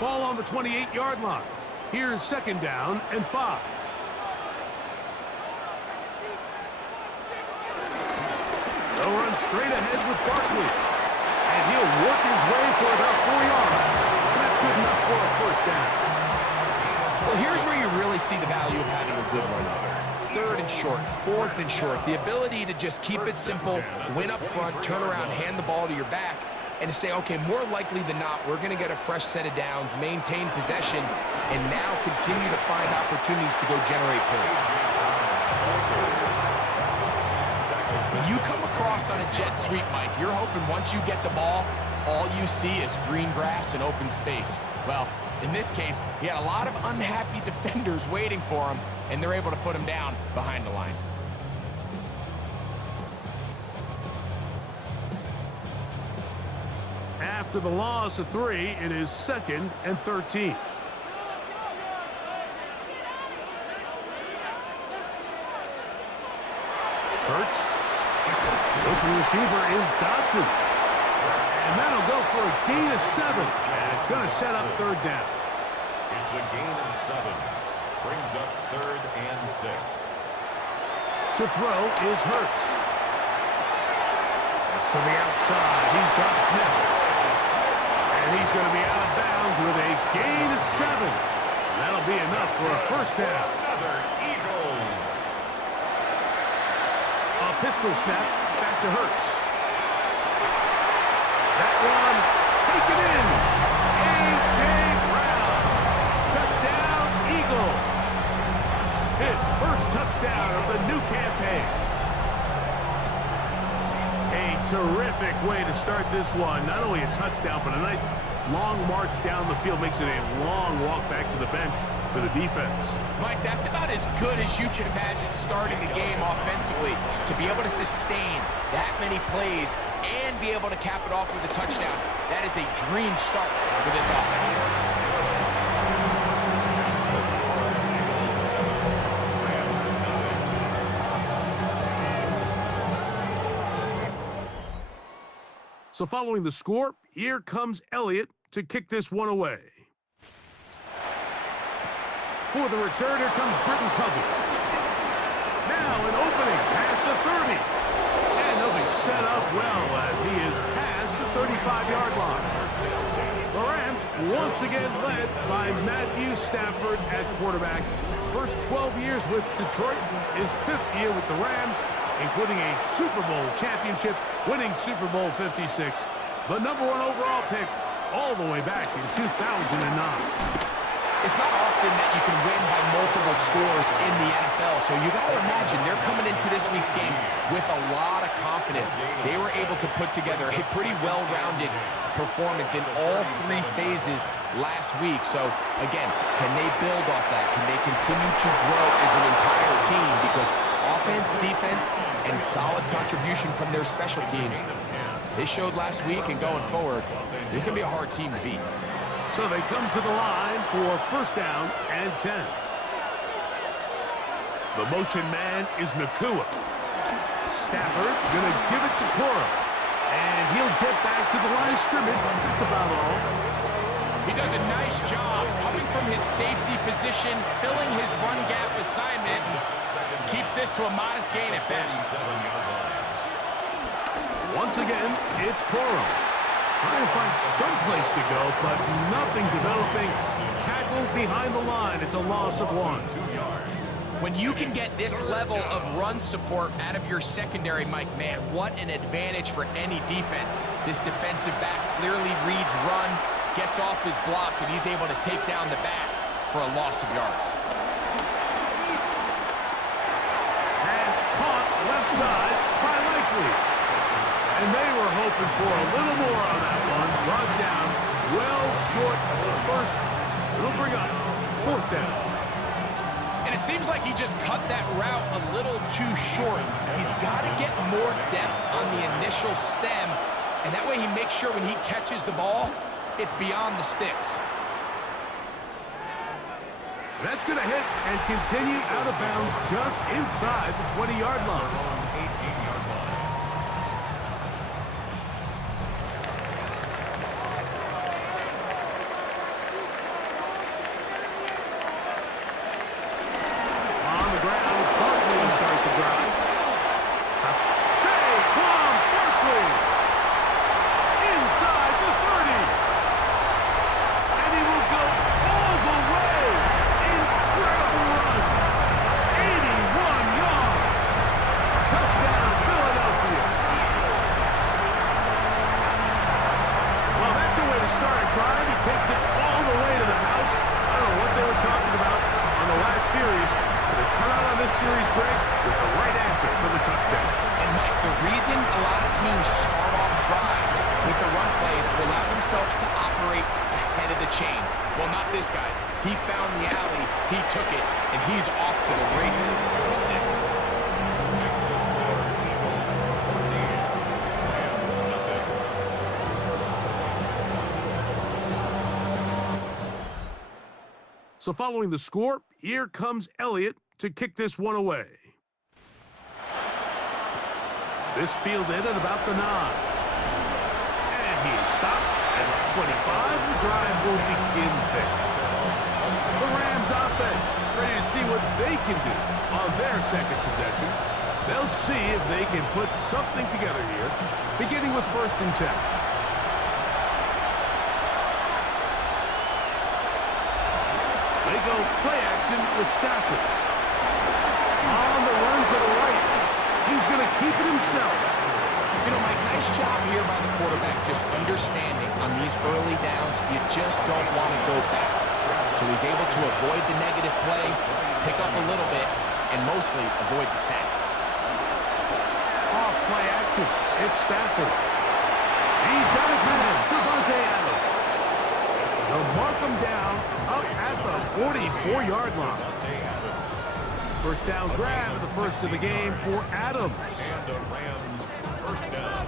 Ball on the 28-yard line. Here's second down and 5. They'll run straight ahead with Barkley. And he'll work his way for about 4 yards. And that's good enough for a first down. Well, here's where you really see the value of having a good run runner. 3rd and short, 4th and short. The ability to just keep it simple, win up front, turn around, hand the ball to your back, and to say, okay, more likely than not, we're going to get a fresh set of downs, maintain possession, and now continue to find opportunities to go generate points. When you come across on a jet sweep, Mike, you're hoping once you get the ball, all you see is green grass and open space. Well, in this case, he had a lot of unhappy defenders waiting for him, and they're able to put him down behind the line. After the loss of 3, it is 2nd and 13. Hurts. Open receiver is Dotson. And that'll go for a gain of 7. And it's going to set up 3rd down. It's a gain of 7. Brings up 3rd and 6. To throw is Hurts. To the outside, he's got Smith. And he's going to be out of bounds with a gain of 7. That'll be enough for a first down. Another Eagles. A pistol snap back to Hurts. That one taken in. A.J. Brown. Touchdown, Eagles. His first touchdown of the new campaign. A terrific way to start this one. Not only a touchdown, but a nice long march down the field. Makes it a long walk back to the bench for the defense. Mike, that's about as good as you can imagine starting the game offensively. To be able to sustain that many plays and be able to cap it off with a touchdown, that is a dream start for this offense. So following the score, here comes Elliott to kick this one away. For the return, here comes Britton Covey. Now an opening past the 30. And he'll be set up well as he is past the 35-yard line. The Rams once again led by Matthew Stafford at quarterback. First 12 years with Detroit, his 5th year with the Rams, including a Super Bowl championship, winning Super Bowl 56. The #1 overall pick all the way back in 2009. It's not often that you can win by multiple scores in the NFL, so you got to imagine they're coming into this week's game with a lot of confidence. They were able to put together a pretty well-rounded performance in all 3 phases last week. So, again, can they build off that? Can they continue to grow as an entire team? Because offense, defense, and solid contribution from their special teams, they showed last week, and going forward, this is going to be a hard team to beat. So they come to the line for first down and 10. The motion man is Nakua. Stafford going to give it to Cora. And he'll get back to the line of scrimmage. That's about all. He does a nice job coming from his safety position, filling his run gap assignment. Keeps this to a modest gain at best. Once again, it's Cora. Trying to find some place to go, but nothing developing. Tackled behind the line. It's a loss of 1. When you can get this level of run support out of your secondary, Mike, man, what an advantage for any defense. This defensive back clearly reads run, gets off his block, and he's able to take down the back for a loss of yards. Pass caught left side by Likely. And they were hoping for a little more on that one. Brought down well short of the first. It'll bring up 4th down. And it seems like he just cut that route a little too short. He's got to get more depth on the initial stem, and that way he makes sure when he catches the ball, it's beyond the sticks. That's going to hit and continue out of bounds just inside the 20-yard line. 18-yard line. teams start off drives with the run plays to allow themselves to operate ahead of the chains. Well, not this guy. He found the alley, he took it, and he's off to the races for 6. Makes the score Eagles 14, Rams nothing. So following the score, here comes Elliott to kick this one away. This fielded at about the 9. And he is stopped at 25. The drive will begin there. The Rams offense ready to see what they can do on their second possession. They'll see if they can put something together here, beginning with 1st and 10. They go play action with Stafford. On the run to the right. He's going to keep it himself. You know, Mike, nice job here by the quarterback, just understanding on these early downs, you just don't want to go backwards. So he's able to avoid the negative play, pick up a little bit, and mostly avoid the sack. Off play action. It's Stafford. He's got his man, Devontae Adams. They'll mark him down up at the 44-yard line. First down grab, the first of the game for Adams. And the Rams first down.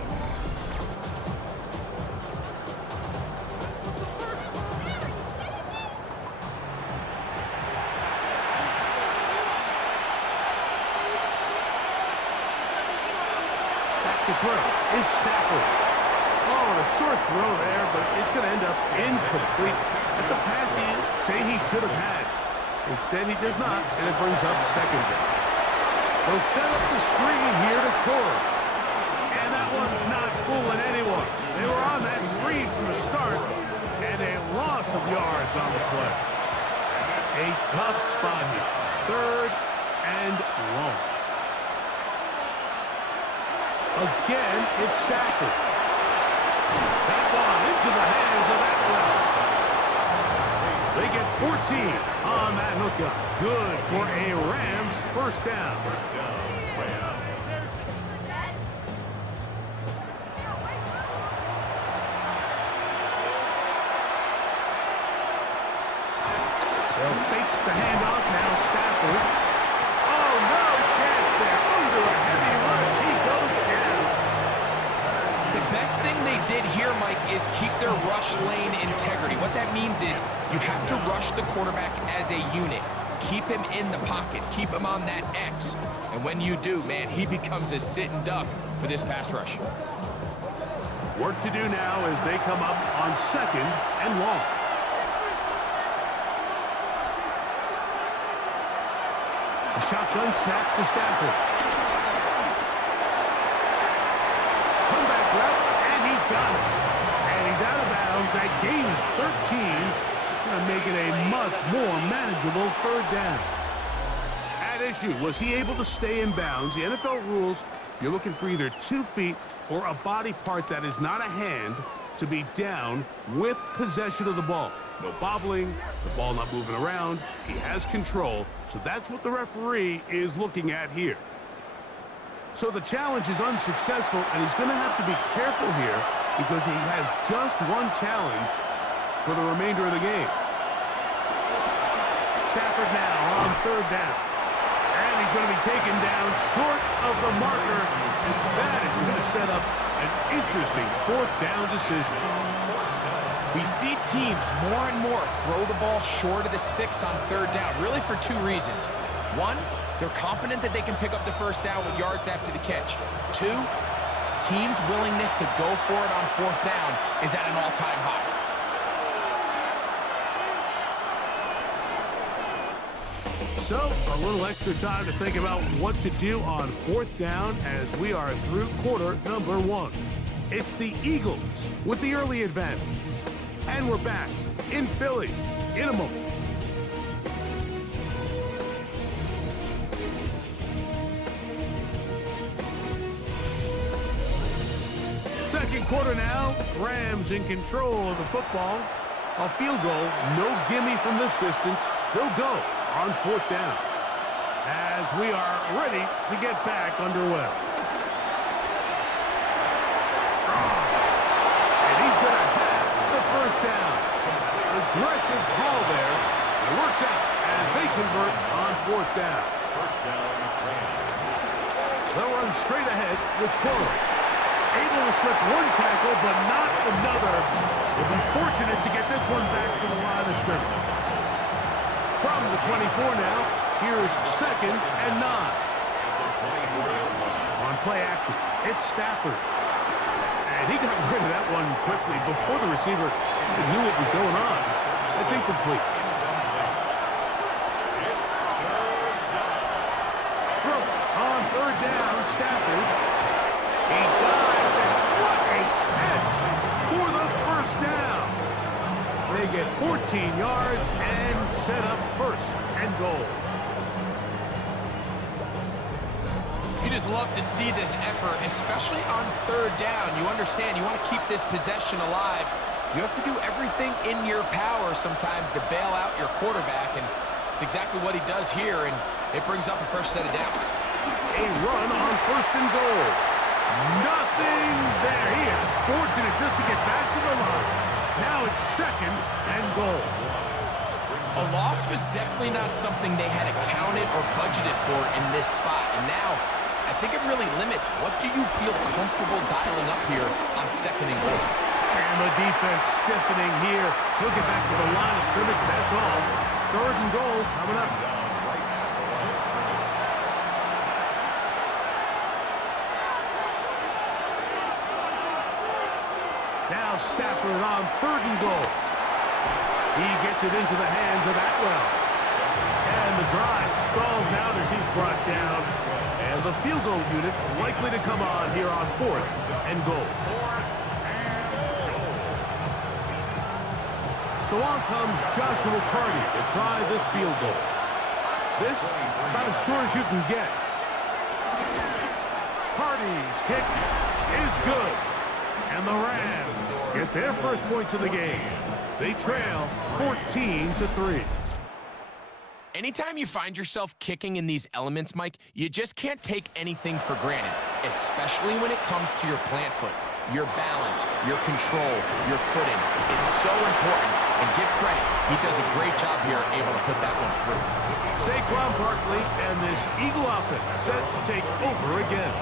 Back to throw is Stafford. Oh, a short throw there, but it's going to end up incomplete. It's a pass he say he should have had. Instead, he does not, and it brings up 2nd down. They'll set up the screen here to Corey. And that one's not fooling anyone. They were on that screen from the start, and a loss of yards on the play. A tough spot here. 3rd and long. Again, it's Stafford. That ball into the hands of Atwell. They get 14 on that hookup. Good for a Rams first down. First down, Rams. They'll fake the handoff now. Stafford. Oh, no chance there. Under a heavy rush. He goes down. The best thing they did here, Mike, is keep their rush lane integrity. What that means is you have to rush the quarterback as a unit. Keep him in the pocket. Keep him on that X. And when you do, man, he becomes a sitting duck for this pass rush. Work to do now as they come up on 2nd and long. A shotgun snap to Stafford. Comeback route, and he's got it. And he's out of bounds. That gain is 13. It's going to make it a much more manageable 3rd down. At issue, was he able to stay in bounds? The NFL rules, you're looking for either 2 feet or a body part that is not a hand to be down with possession of the ball. No bobbling, the ball not moving around. He has control, so that's what the referee is looking at here. So the challenge is unsuccessful, and he's going to have to be careful here because he has just one challenge for the remainder of the game. Stafford now on 3rd down. And he's going to be taken down short of the marker, and that is going to set up an interesting 4th down decision. We see teams more and more throw the ball short of the sticks on 3rd down, really for 2 reasons. 1, they're confident that they can pick up the 1st down with yards after the catch. 2, teams' willingness to go for it on 4th down is at an all-time high. So, a little extra time to think about what to do on 4th down as we are through quarter number 1. It's the Eagles with the early advantage. And we're back in Philly in a moment. Second quarter now, Rams in control of the football. A field goal, no gimme from this distance. They'll go on 4th down as we are ready to get back underway. 4th down. First down, Rams. They'll run straight ahead with Corey. Able to slip one tackle, but not another. Will be fortunate to get this one back to the line of scrimmage. From the 24 now, here's 2nd and 9. On play action, it's Stafford. And he got rid of that one quickly before the receiver even knew what was going on. That's incomplete. Throw on 3rd down, Stafford. He dives, and what a catch for the 1st down. They get 14 yards and set up 1st and goal. You just love to see this effort, especially on 3rd down. You understand, you want to keep this possession alive. You have to do everything in your power sometimes to bail out your quarterback, and it's exactly what he does here, and it brings up a fresh set of downs. A run on 1st and goal. Nothing there. He is fortunate just to get back to the line. Now it's 2nd and goal. A loss was definitely not something they had accounted or budgeted for in this spot, and now I think it really limits what do you feel comfortable dialing up here on 2nd and goal. And the defense stiffening here. He'll get back to the line of scrimmage, that's all. 3rd and goal coming up. Now Stafford on 3rd and goal. He gets it into the hands of Atwell. And the drive stalls out as he's brought down. And the field goal unit likely to come on here on 4th and goal. So on comes Joshua Carty to try this field goal. This about as short as you can get. Carty's kick is good. And the Rams get their first points of the game. They trail 14-3. Anytime you find yourself kicking in these elements, Mike, you just can't take anything for granted, especially when it comes to your plant foot, your balance, your control, your footing. It's so important, and give credit. He does a great job here able to put that one through. Saquon Barkley and this Eagle offense set to take over again.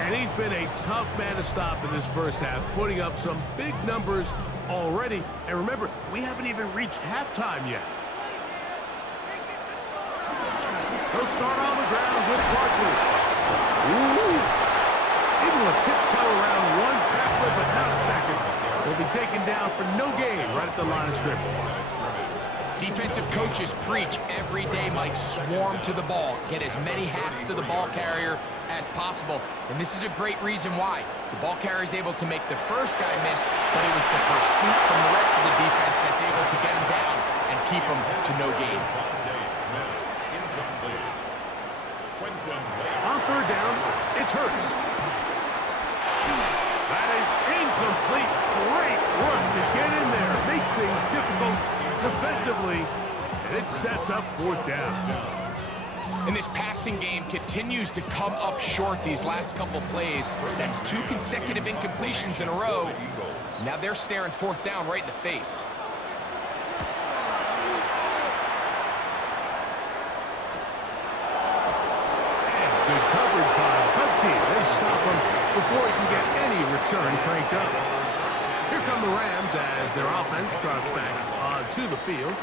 And he's been a tough man to stop in this first half, putting up some big numbers already. And remember, we haven't even reached halftime yet. He'll start on the ground with Barkley. Ooh. Able to tiptoe around one tackler, but not a second. He'll be taken down for no gain right at the line of scrimmage. Defensive coaches preach every day, Mike, swarm to the ball. Get as many hacks to the ball carrier as possible. And this is a great reason why. The ball carrier is able to make the first guy miss, but it was the pursuit from the rest of the defense that's able to get him down and keep him to no gain. On 3rd down, it's Hurts. That is incomplete. Great work to get in there, make things difficult defensively, and it sets up 4th down. And this passing game continues to come up short these last couple plays. That's 2 consecutive incompletions in a row. Now they're staring 4th down right in the face. And good coverage by Hutchie. They stop him before he can get any return cranked up. Here come the Rams as their offense trots back onto the field.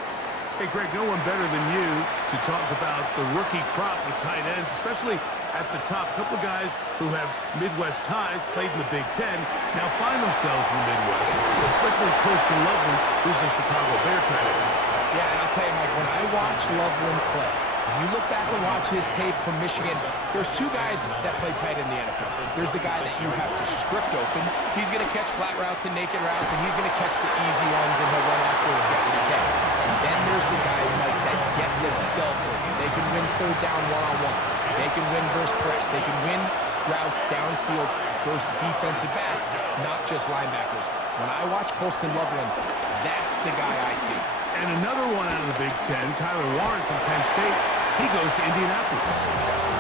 Hey, Greg, no one better than you to talk about the rookie crop of tight ends, especially at the top. A couple of guys who have Midwest ties, played in the Big Ten, now find themselves in the Midwest, especially Colston Loveland, who's a Chicago Bear tight end. Yeah, and I'll tell you, Mike, when I watch Loveland play, when you look back and watch his tape from Michigan, there's 2 guys that play tight in the NFL. There's the guy that you have to script open. He's going to catch flat routes and naked routes, and he's going to catch the easy ones, and he'll run after and get what he can. And then there's the guys, Mike, that get themselves open. They can win 3rd down one-on-one. They can win versus press. They can win routes downfield versus defensive backs, not just linebackers. When I watch Colston Loveland, that's the guy I see. And another one out of the Big Ten, Tyler Warren from Penn State. He goes to Indianapolis.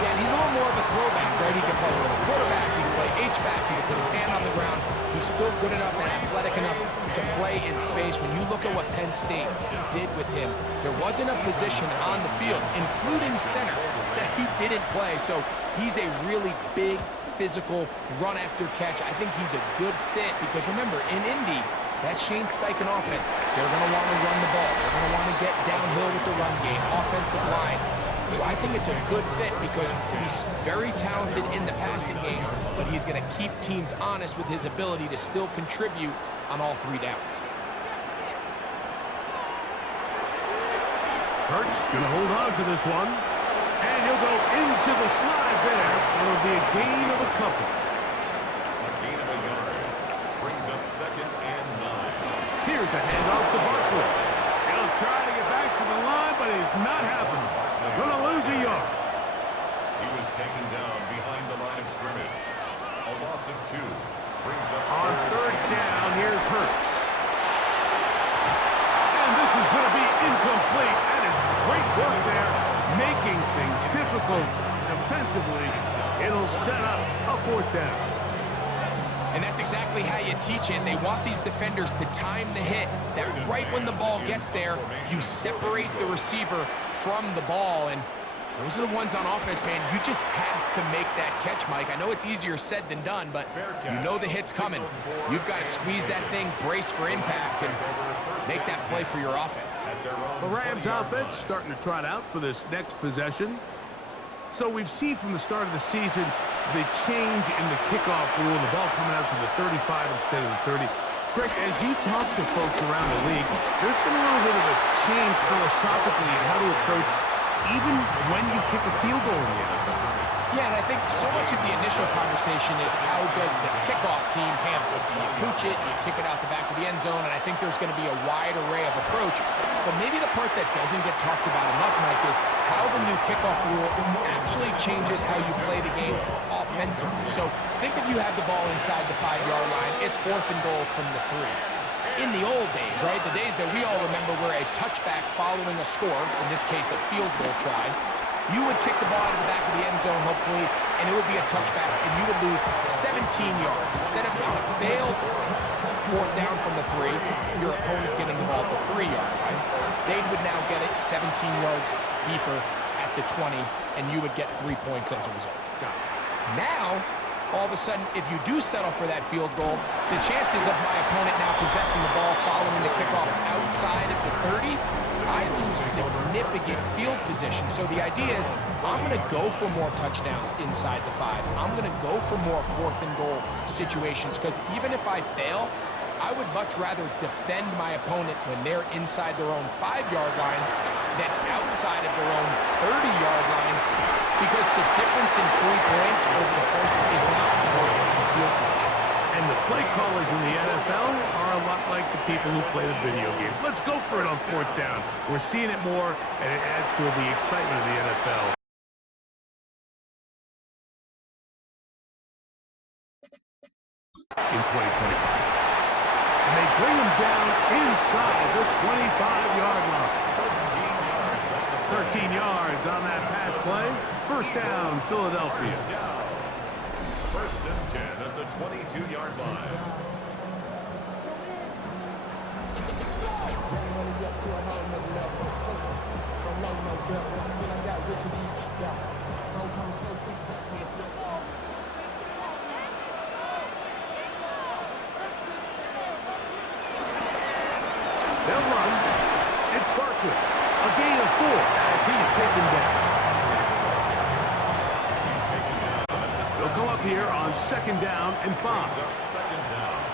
Yeah, and he's a little more of a throwback, right? He can play a little quarterback, he can play H-back, he can put his hand on the ground. He's still good enough and athletic enough to play in space. When you look at what Penn State did with him, there wasn't a position on the field, including center, that he didn't play. So he's a really big, physical, run-after-catch. I think he's a good fit because, remember, in Indy, that Shane Steichen offense, they're going to want to run the ball. They're going to want to get downhill with the run game, offensive line. So I think it's a good fit because he's very talented in the passing game, but he's going to keep teams honest with his ability to still contribute on all 3 downs. Hurts going to hold on to this one. And he'll go into the slide there. It'll be a gain of a couple. A gain of a yard. Brings up 2nd and 9. Here's a handoff to Barkley. He'll try to get back to the line, but it's not happening. Going to lose a yard. He was taken down behind the line of scrimmage. A loss of 2. Brings up On 3rd down, here's Hurts. And this is going to be incomplete. That is great work there, making things difficult defensively. It'll set up a 4th down. And that's exactly how you teach it. They want these defenders to time the hit, that right when the ball gets there, you separate the receiver from the ball. And those are the ones on offense, man. You just have to make that catch, Mike. I know it's easier said than done, but you know the hit's coming. You've got to squeeze that thing, brace for impact, and make that play for your offense. The Rams offense starting to trot out for this next possession. So we've seen from the start of the season the change in the kickoff rule, the ball coming out to the 35 instead of the 30. Greg, as you talk to folks around the league, there's been a little bit of a change philosophically in how to approach even when you kick a field goal in the NFL. Yeah, and I think so much of the initial conversation is how does the kickoff team handle it? Do you pooch it? Do you kick it out the back of the end zone? And I think there's going to be a wide array of approach. But maybe the part that doesn't get talked about enough, Mike, is how the new kickoff rule actually changes how you play the game offensively. So think if you have the ball inside the 5-yard line, it's 4th and goal from the 3. In the old days, right, the days that we all remember were a touchback following a score, in this case a field goal try, you would kick the ball out of the back of the end zone, hopefully, and it would be a touchback, and you would lose 17 yards. Instead of on a failed 4th down from the 3, your opponent getting the ball at the 3-yard line, they would now get it 17 yards deeper at the 20, and you would get 3 points as a result. Now, all of a sudden, if you do settle for that field goal, the chances of my opponent now possessing the ball following the kickoff outside of the 30, I lose significant field position. So the idea is I'm going to go for more touchdowns inside the 5. I'm going to go for more 4th and goal situations because even if I fail, I would much rather defend my opponent when they're inside their own 5-yard line than outside of their own 30-yard line because the difference in 3 points over the course is not worth the field position. And the play callers in the NFL are a lot like the people who play the video games. Let's go for it on 4th down. We're seeing it more, and it adds to the excitement of the NFL. In 2025. And they bring him down inside the 25-yard line. 13 yards on that pass play. 1st down, Philadelphia. 1st and 10 at the 22-yard line. They'll run. It's Barkley. A gain of 4 as he's taken down. They'll come up here on 2nd down and 5. 2nd down.